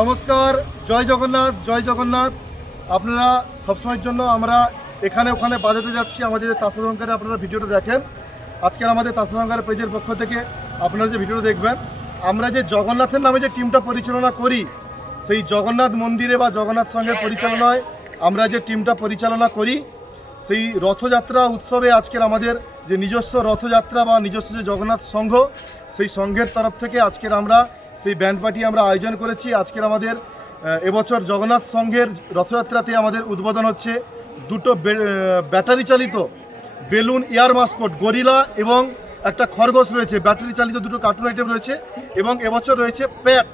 নমস্কার, জয় জগন্নাথ, জয় জগন্নাথ। আপনারা সবসময়ের জন্য আমরা এখানে ওখানে বাজাতে যাচ্ছি আমাদের তাসালঙ্কারে, আপনারা ভিডিওটা দেখেন। আজকের আমাদের তাসালঙ্কার পেজের পক্ষ থেকে আপনারা যে ভিডিওটা দেখবেন, আমরা যে জগন্নাথের নামে যে টিমটা পরিচালনা করি, সেই জগন্নাথ মন্দিরে বা জগন্নাথ সংঘের পরিচালনায় আমরা যে টিমটা পরিচালনা করি, সেই রথযাত্রা উৎসবে আজকের আমাদের যে নিজস্ব রথযাত্রা বা নিজস্ব যে জগন্নাথ সংঘ, সেই সংঘের তরফ থেকে আজকের আমরা সেই ব্যান্ড পার্টি আমরা আয়োজন করেছি। আজকের আমাদের এবছর জগন্নাথ সংঘের রথযাত্রাতে আমাদের উদ্বোধন হচ্ছে দুটো ব্যাটারি চালিত বেলুন এয়ার মাস্কট গরিলা এবং একটা খরগোশ রয়েছে, ব্যাটারি চালিত দুটো কার্টুন আইটেম রয়েছে এবং এবছর রয়েছে প্যাট,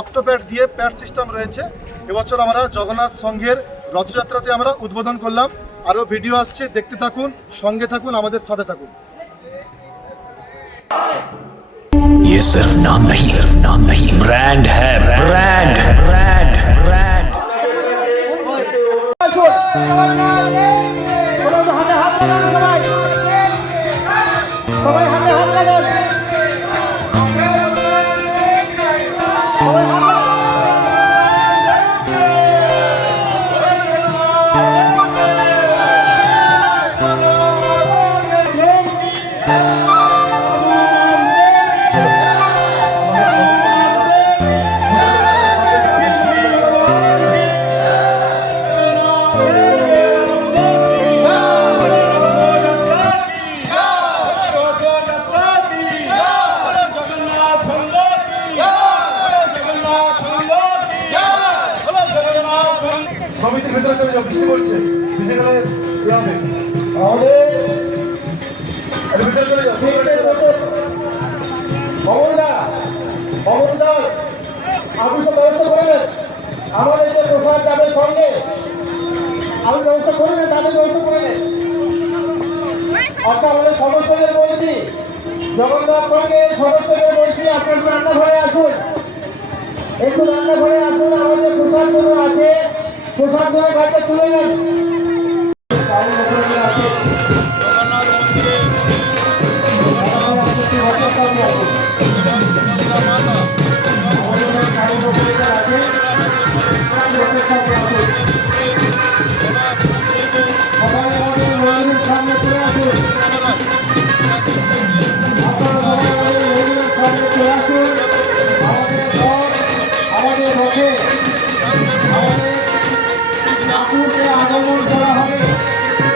অক্টোপ্যাট দিয়ে প্যাট সিস্টেম রয়েছে। এবছর আমরা জগন্নাথ সংঘের রথযাত্রাতে আমরা উদ্বোধন করলাম। আরও ভিডিও আসছে, দেখতে থাকুন, সঙ্গে থাকুন, আমাদের সাথে থাকুন। ये सिर्फ नाम नहीं ब्रांड है, ब्रांड ब्रांड ब्रांड। সবাই হাতে হাত লাগান। সমিতির ভেতরে চলে যাও, বৃষ্টি পড়ছে, ভিজে গেলে হবে। ভিতরে চলে যাও। আপনি তো ব্যবস্থা করবেন আমাদের যে প্রসাদ যাদের সঙ্গে, আমি ব্যবস্থা করে নেন, তাদের ব্যবস্থা করে নেন। অর্থাৎ আমাদের সদস্যদের বলছি, জগন্নাথ সঙ্গের সদস্যদের বলছি, আপনি একটু রান্নাঘরে আসুন, একটু রান্নাঘরে আসুন। আমাদের প্রসাদগুলো আছে, প্রসাদগুলো ঘাটে তুলে নেন। আগমন করা হবে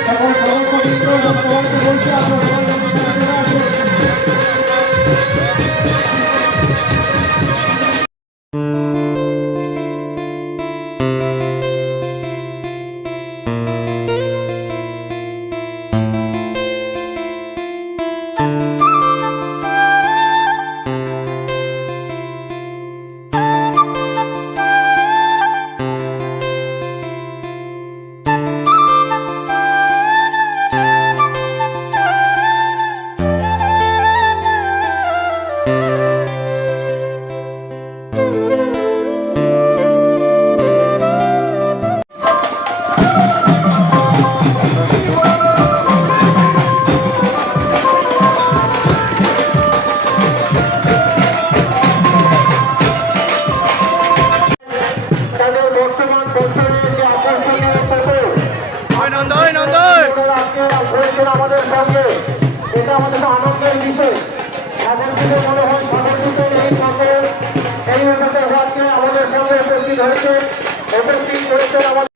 তখন সদস্যবৃন্দ সবাইকে বলছি আপনার আমাদের সঙ্গে, এটা আমাদের আনন্দের বিষয়। এখন থেকে মনে হয় সংগঠিত এই সকল এই আজকে আমাদের সঙ্গে উপস্থিত হয়েছেন আমাদের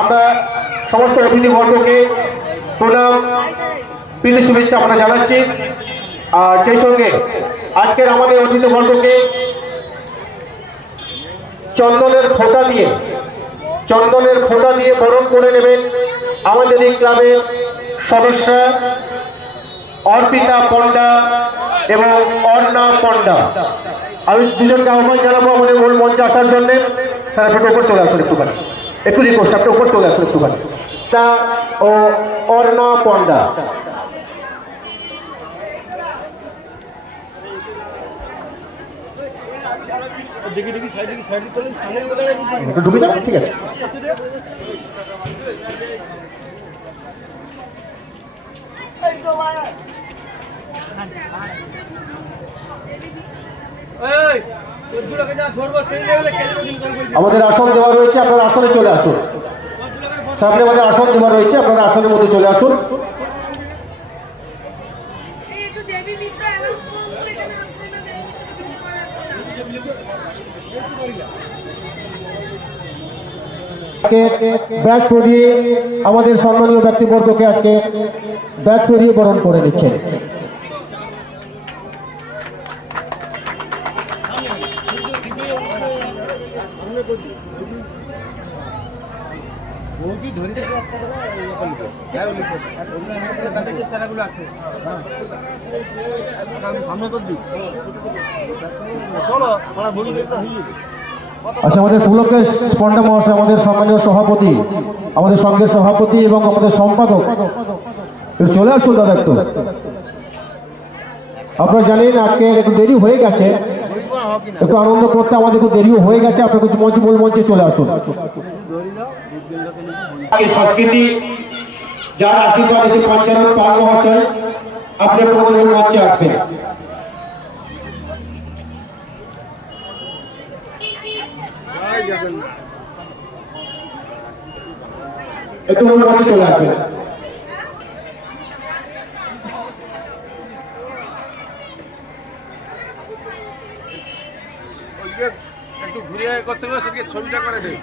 আমরা সমস্ত অতিথিবর্গকে প্রণাম প্রীতি শুভেচ্ছা আমরা জানাচ্ছি। আর সেই সঙ্গে আজকের আমাদের অতিথিবর্গকে চন্দনের ফোঁটা দিয়ে বরণ করে নেবেন আমাদের এই ক্লাবের সদস্য অর্পিতা পণ্ডা এবং অর্ণা পণ্ডা। আমি দুজনকে আহ্বান জানাবো আমাদের মূল মঞ্চে আসার জন্য। স্যার আপনি উপর চলে আসুন একটুখানি, একটু রিকোয়েস্ট, আপনি উপর চলে আসুন একটুখানি। তা ও অর্ণা পণ্ডা। ঢুকে যাবেন, ঠিক আছে। আমাদের আসন দেওয়া রয়েছে, আপনারা আসনে চলে আসুন। সামনে আমাদের আসন দেওয়া রয়েছে, আপনারা আসনের মধ্যে চলে আসুন। ব্যাগ পরিয়ে আমাদের সম্মানীয় ব্যক্তিবর্গকে আজকে ব্যাগ পরিয়ে বরণ করে নিচ্ছেন। আচ্ছা, আমাদের পুলকেশ পণ্ডা মহাশয়, আমাদের সম্মানীয় সভাপতি, আমাদের সংঘের সভাপতি এবং আমাদের সম্পাদক, চলে আসুন দাদা একটু। আপনারা জানেন আজকে একটু দেরি হয়ে গেছে, একটু আনন্দ করতে আমাদের একটু দেরিও হয়ে গেছে। আপনার কিছু মূল মঞ্চে চলে আসুন। সংস্কৃতি যার আশীর্বাদ এসে পঞ্চানন পাল মহাশয়, আপনি একটু মূল মঞ্চে আসবেন। একটু মূল মঞ্চে চলে আসবেন। একটু ঘুরে করতে গেলে সেদিকে ছবিটা করে দেয়।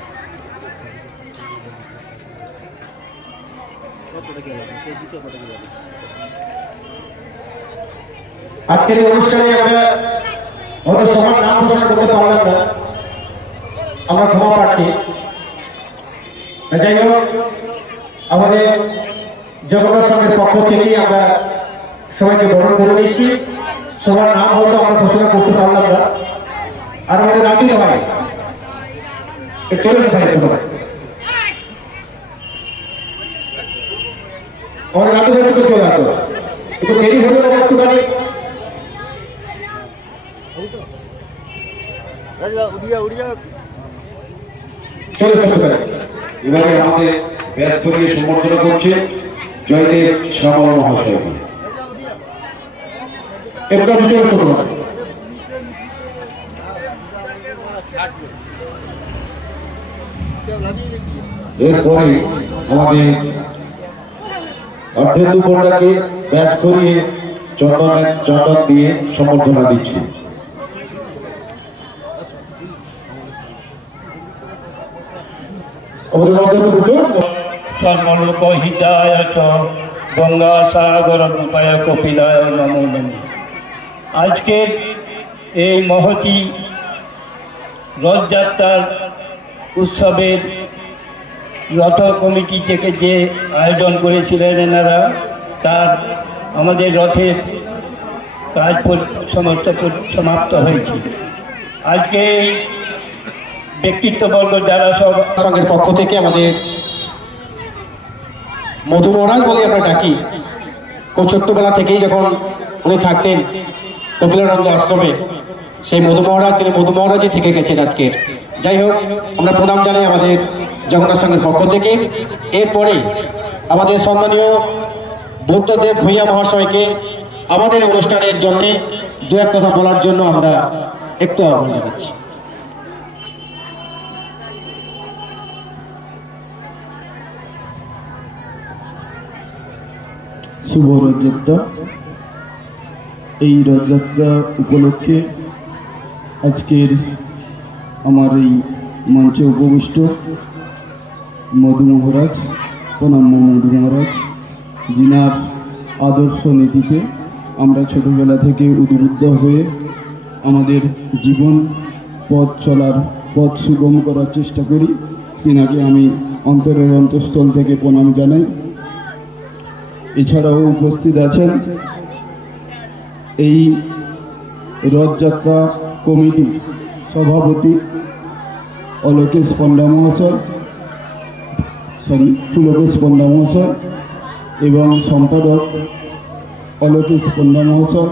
আজকের এই অনুষ্ঠানে আমরা আমাদের সবার নাম ঘোষণা করতে পারলাম না, আমরা ক্ষমা প্রার্থী। যাই হোক, আমাদের জগন্নাথ সংঘের পক্ষ থেকেই আমরা সবাইকে বরণ করে নিচ্ছি। সবার নাম হয়তো আমরা ঘোষণা করতে পারলাম না। আর আমাদের রাজু ভাই চলে এসে ভাই, একটু ভাই আমাদের রাজু ভাই একটু চলে আসো, একটু দেরি হলো না একটুখানি। এবারে আমাদের ব্যাস করিয়ে সম্বর্ধনা করছে জয়দেব শ্যামল মহাশয়কে। এরপরে আমাদের অর্ধেন্দু পণ্ডাকে ব্যাস করিয়ে চন্দন দিয়ে সম্বর্ধনা দিচ্ছি। সর্বলোক হিতায় চ গঙ্গা সাগর রূপায় কপিলায় নমো নমঃ। আজকের এই মহতী রথযাত্রার উৎসবের রথ কমিটি থেকে যে আয়োজন করেছিলেন এনারা, তার আমাদের রথের কাজ সমস্ত সমাপ্ত হয়েছে। আজকে এই ব্যক্তিত্ববর্গ যারা সব সংঘের পক্ষ থেকে আমাদের মধু মহারাজ বলে আমরা ডাকি, খুব ছোট্টবেলা থেকেই যখন উনি থাকতেন কপিলানন্দ আশ্রমে, সেই মধু মহারাজ, তিনি মধু মহারাজই থেকে গেছেন আজকের। যাই হোক, আমরা প্রণাম জানাই আমাদের জগন্নাথ সংঘের পক্ষ থেকে। এরপরে আমাদের সম্মানীয় বুদ্ধদেব ভূঁইয়া মহাশয়কে আমাদের অনুষ্ঠানের জন্য দু এক কথা বলার জন্য আমরা একটু আহ্বান জানাচ্ছি। শুভ রথযাত্রা। এই রথযাত্রা উপলক্ষে আজকের আমার এই মঞ্চে উপবিষ্ট মধু মহারাজ, প্রণাম্য মধু মহারাজ, যিনার আদর্শ নীতিতে আমরা ছোটবেলা থেকে উদ্বুদ্ধ হয়ে আমাদের জীবন পথ চলার পথ সুগম করার চেষ্টা করি, তিনাকে আমি অন্তরের অন্তঃস্থল থেকে প্রণাম জানাই। এছাড়াও উপস্থিত আছেন এই রথযাত্রা কমিটি সভাপতি পুলকেশ পণ্ডা মহাশয় এবং সম্পাদক অলোকেশ পণ্ডা মহাশয়।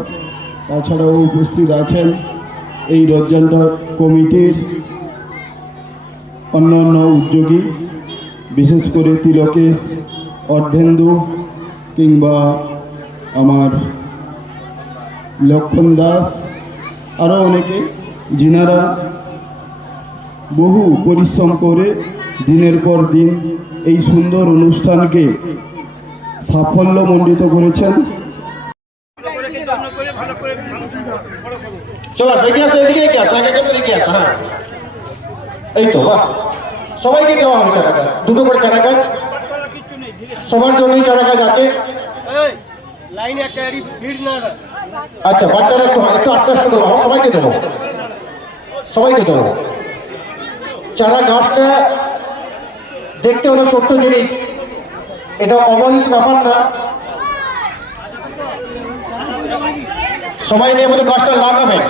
তাছাড়াও উপস্থিত আছেন এই রথযাত্রা কমিটির অন্যান্য উদ্যোগী, বিশেষ করে তিলকেশ, অর্ধেন্দু কিংবা আমার লক্ষণ দাস, আরও অনেকে, যিনারা বহু পরিশ্রম করে দিনের পর দিন এই সুন্দর অনুষ্ঠানকে সাফল্যমণ্ডিত করেছেন। চলো এগিয়ে আসো, এদিকে এগিয়ে আসো, এগিয়ে আসো। হ্যাঁ, এই তো বাহ, সবাইকে দেওয়া হবে চারা গাছ, দুটো করে চারা গাছ সবার জন্যই চারা গাছ আছে। আচ্ছা, বাচ্চারা একটু একটু আস্তে আস্তে দেবো, সবাইকে দেবো, সবাইকে দেবো। চারা গাছটা দেখতে হলো ছোট্ট জিনিস, এটা অবনীত ব্যাপার না। সবাই নিয়ে আমাদের গাছটা লাগাবেন।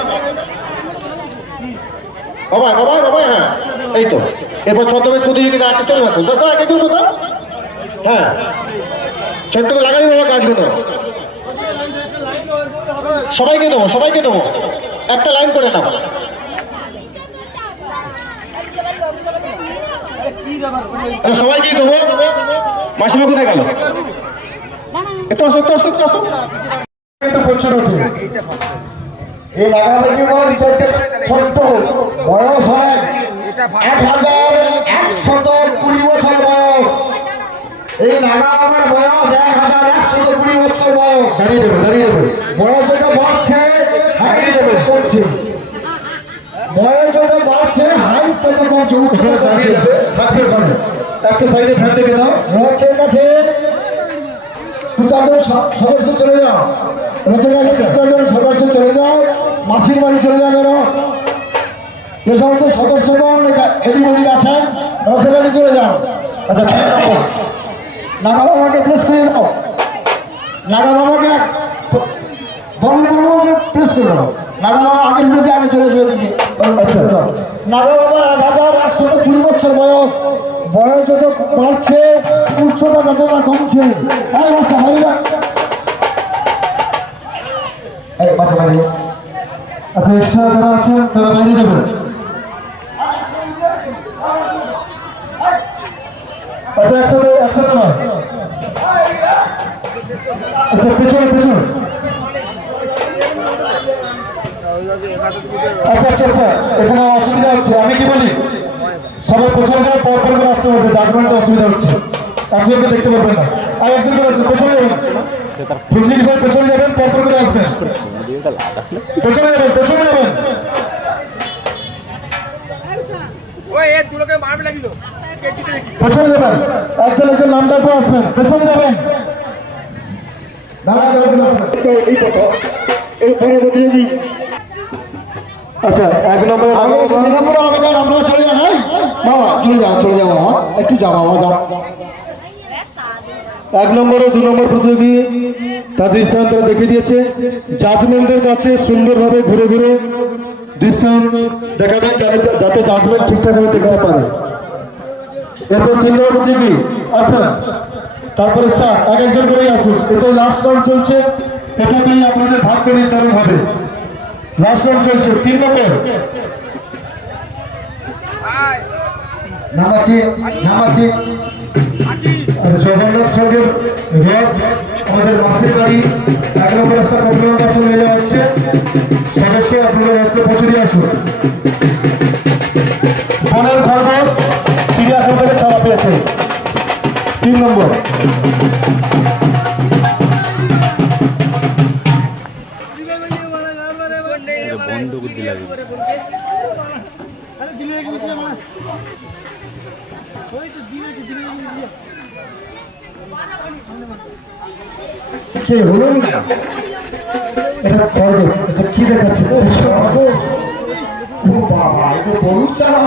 বাবা বাবা বাবা, হ্যাঁ এই তো। এরপর ছদ্মবেশ প্রতিযোগিতা আছে, চলে আসুন তো আগে চলবো তো। হ্যাঁ, ছোট্ট করে লাগাবি বাবা গাছগুলো, সবাইকে দেবো, সবাইকে দেবো, একটা লাইন করে নাও। সবাইকেই দেবো। মাসিমা কোথায় গেল? একটু আসো, একটু আসো, একটু আসো। এই লাগাবে জীবন ছোট্ট বয়স হয় 1120 বছর বয়স। এই নাগা আমার বয়স 1120 বছর বয়স। দাঁড়িয়ে দেবে, দাঁড়িয়ে দেবে। বয়স যত বাড়ছে হারিয়ে দেবে করছে, বয়স যত বাড়ছে হাইট তত কমছে, উচ্চতা দাঁড়িয়ে যাবে, থাকবে ওখানে। একটা সাইডে ফ্যান দেখে দাও। রথের কাছে 2 সদস্য চলে যাও, রথের কাছে 2 সদস্য চলে যাও, মাসির বাড়ি চলে যাবে রথ। যে সমস্ত সদস্যগণ এদিক ওদিক আছেন রথের কাছে চলে যাও। আচ্ছা, নাগা বাবাকে প্লেস করে দাও, নাগা বাবাকে বঙ্গবাবাকে প্লেস করে দাও। নাগা বাবা আগের পেজে আগে চলে আসবে এদিকে। নাগা বাবা 1120 বছর বয়স, বয়স যত বাড়ছে উচ্চতা তত না কমছে। হ্যাঁ বাচ্চা বাইরে যা, বাচ্চা বাইরে। আচ্ছা, এক্সট্রা যারা আছেন তারা বাইরে যাবেন। আচ্ছা, একসাথে একসাথে নয়। আচ্ছা, পেছনে পেছনে। আচ্ছা আচ্ছা আচ্ছা, এখানে অসুবিধা হচ্ছে। আমি কি বলি, সবাই পেছনে যাবে, পর পর করে আসতে বলছে, জাজমেন্টে অসুবিধা হচ্ছে, একজনকে দেখতে পারবেন না। আর একজনকে আসবেন, পেছনে যাবেন, ফিল্ডিং হিসেবে পেছনে যাবেন, পর পর করে আসবেন, পেছনে যাবেন, পেছনে যাবেন। পেছনে যাবেন, একজন একজন নাম ডাকবো, আসবেন, পেছনে যাবেন। এই কথা এই প্রতিযোগী। আচ্ছা, 1 নম্বর আবেদন আপনারা চলে যান। হ্যাঁ বাবা, চলে যাও, চলে যাও বাবা, একটু যাও বাবা, যাও। 1 নম্বর ও 2 নম্বর প্রতিযোগী তাদের দৃষ্টান্তরা দেখে দিয়েছে। জাজমেন্টের কাছে সুন্দরভাবে ঘুরে ঘুরে দৃষ্টান্ত দেখাবেন, যাতে জাজমেন্ট ঠিকঠাকভাবে দেখতে পারে। এরপর 3 নম্বর প্রতিযোগী আসবেন, তারপরে 4, এক একজন করেই আসুন। এরপর লাস্ট রাউন্ড চলছে, এটাতেই আপনাদের ভাগ্য নির্ধারণ হবে। লাস্ট রাউন্ড চলছে 3 নম্বর নাম্বার 3 আর জগন্নাথ সঙ্গের রথ আমাদের মাসের বাড়ি 1 নম্বর রাস্তা কপিলগঞ্জ আসন নিয়ে যাওয়া হচ্ছে। সদস্য আপনারা রথকে পৌঁছে আসুন। বনের খরগোশ চিড়িয়াখানা থেকে ছাড়া পেয়েছে 3 নম্বর। কে বলুন না এটা খরগোশ। আচ্ছা কি দেখাচ্ছে? ও বাবা, এটা গরুর চারা।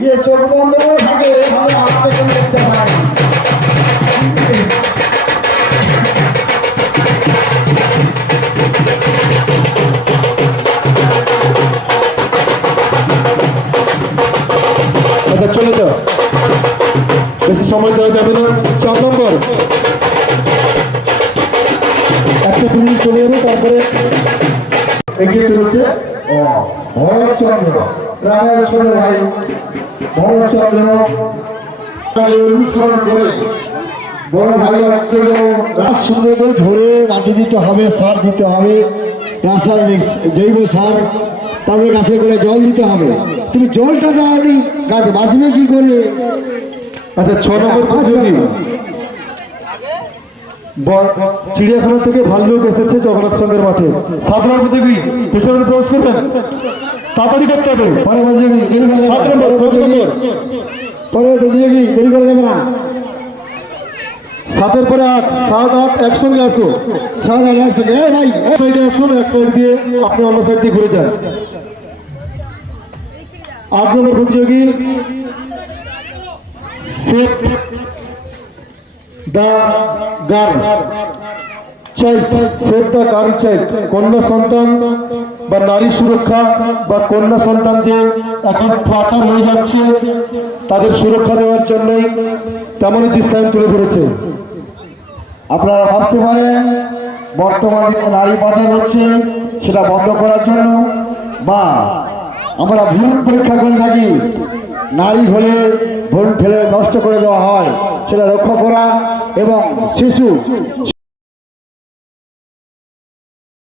ইয়ে চোখ বন্ধ করে থাকে, এভাবে আমাকে কেউ দেখতে পায় না। আচ্ছা চলে যাও, বেশি সময় দেওয়া যাবে না। 4 নম্বর একটা মিনিট চলে যাবে, তারপরে এগিয়ে চলেছে ভরতচন্দ্র, গ্রামের ছোট ভাই ভরতচন্দ্র অনুসরণ করে বড় ভাই গাছ সুন্দর করে ধরে মাটি দিতে হবে, সার দিতে হবে, রাসায়নিক জৈব সার, তারপরে গাছে করে জল দিতে হবে। তুমি জলটা দাওনি, গাছ বাঁচবে কি করে? আচ্ছা 6 নম্বর প্রতিযোগী চিড়িয়াখানা থেকে ভাল্লুক এসেছে জগন্নাথ সঙ্গের মাঠে। 7 নম্বর প্রতিযোগী পেছনে প্রবেশ করবেন, তাড়াতাড়ি করতে হবে। পরে প্রতিযোগী দেরি করে 7 নম্বর পরে প্রতিযোগী দেরি করে যাবে না। 7-এর পরে 8, 7, 8 একসঙ্গে আসো। সবাই একসঙ্গে ভাই এক সাইডে আসুন, এক সাইড দিয়ে আপনি অন্য সাইড দিয়ে ঘুরে যান। 8 নম্বর প্রতিযোগী save the girl child, save the girl child, কন্যা সন্তান বা নারী সুরক্ষা বা কন্যা সন্তান যে এখন পাচার হয়ে যাচ্ছে তাদের সুরক্ষা দেওয়ার জন্যই তেমনই দৃশ্যায়ন তুলে ধরেছে। আপনারা ভাবতে পারেন বর্তমানে নারী পাচার হচ্ছে, সেটা বন্ধ করার জন্য বা আমরা ভ্রূণ পরীক্ষা করে থাকি, নারী হলে ভ্রূণ ফেলে নষ্ট করে দেওয়া হয়, সেটা রক্ষা করা এবং শিশু